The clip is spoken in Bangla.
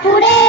ঠাকুরের